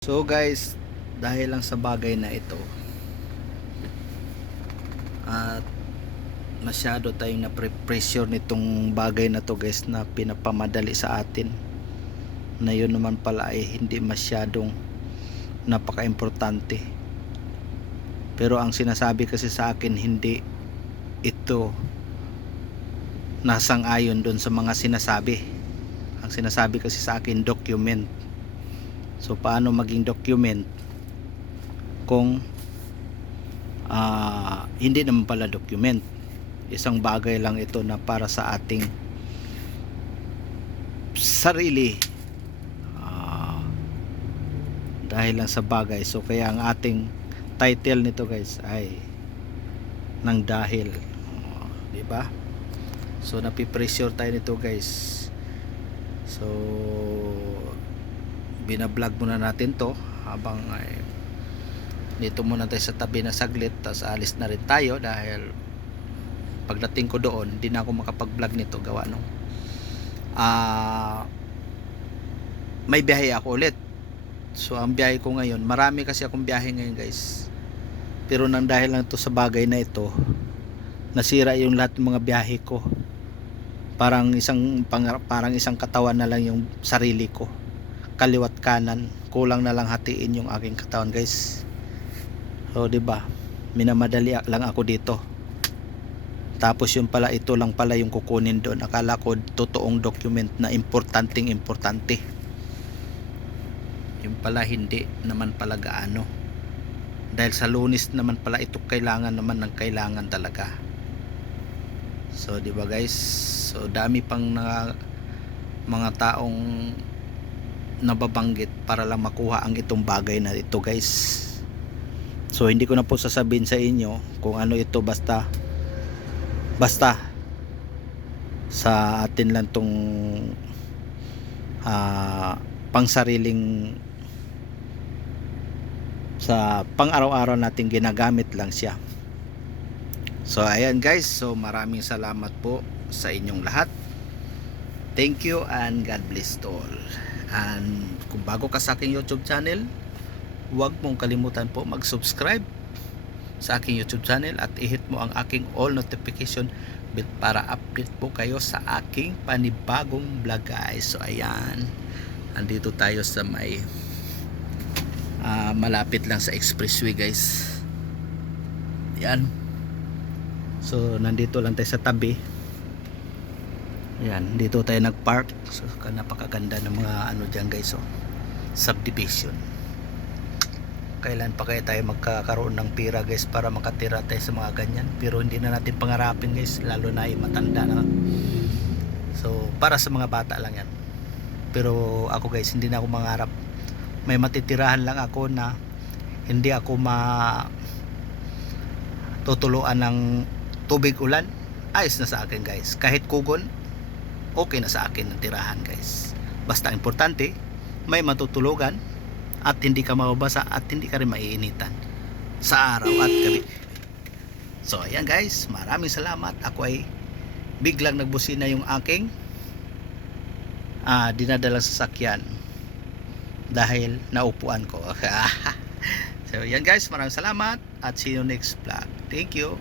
So guys, dahil lang sa bagay na ito at masyado tayong na-pressure nitong bagay na to guys, na pinapamadali sa atin, na yun naman pala ay hindi masyadong napaka-importante. Pero ang sinasabi kasi sa akin, hindi ito nasang-ayon doon sa mga sinasabi. Ang sinasabi kasi sa akin, document. So paano maging document kung hindi naman pala document? Isang bagay lang ito na para sa ating sarili, dahil lang sa bagay. So kaya ang ating title nito guys ay nang dahil, di ba? So napipressure tayo nito guys. So binablog muna natin to habang dito muna tayo sa tabi na saglit, tapos alis na rin tayo dahil pagdating ko doon hindi na ako makapag-vlog nito gawa nung may biyahe ako ulit. So ang biyahe ko ngayon, marami kasi akong biyahe ngayon guys, pero nang dahil lang to sa bagay na ito, nasira yung lahat ng mga biyahe ko. Parang isang katawan na lang yung sarili ko, kaliwat kanan, kulang na lang hatiin yung aking katawan guys. So 'di ba, minamadali lang ako dito, tapos yung pala, ito lang pala yung kukunin doon. Akala ko totoong document na importante, yung pala hindi naman pala gaano, dahil sa Lunes naman pala ito kailangan naman ng kailangan talaga. So 'di ba guys, so dami pang mga taong nababanggit para lang makuha ang itong bagay na ito guys. So hindi ko na po sasabihin sa inyo kung ano ito, basta sa atin lang tong pangsariling, sa pang araw-araw natin ginagamit lang siya. So ayan guys, so maraming salamat po sa inyong lahat. Thank you and God bless to all. And kung bago ka sa aking YouTube channel, huwag mong kalimutan po mag-subscribe sa aking YouTube channel at i-hit mo ang aking all notification bell para update po kayo sa aking panibagong vlog guys. So ayan, andito tayo sa may malapit lang sa expressway guys. Yan. So nandito lang tayo sa tabi. Yan, dito tayo nagpark. So napakaganda ng mga ano dyan guys, oh, subdivision. Kailan pa kaya tayo magkakaroon ng pira guys para makatira tayo sa mga ganyan? Pero hindi na natin pangarapin guys, lalo na yung matanda na. So para sa mga bata lang yan. Pero ako guys, hindi na ako mangarap. May matitirahan lang ako na hindi ako tutuluan ng tubig ulan. Ayos na sa akin guys. Kahit kugon, okay na sa akin ang tirahan guys. Basta importante, may matutulugan at hindi ka mababasa at hindi ka rin maiinitan sa araw at gabi. So ayan guys, maraming salamat. Ako ay biglang nagbusina yung aking dinadalang sasakyan dahil naupuan ko. So ayan guys, maraming salamat at see you next vlog. Thank you.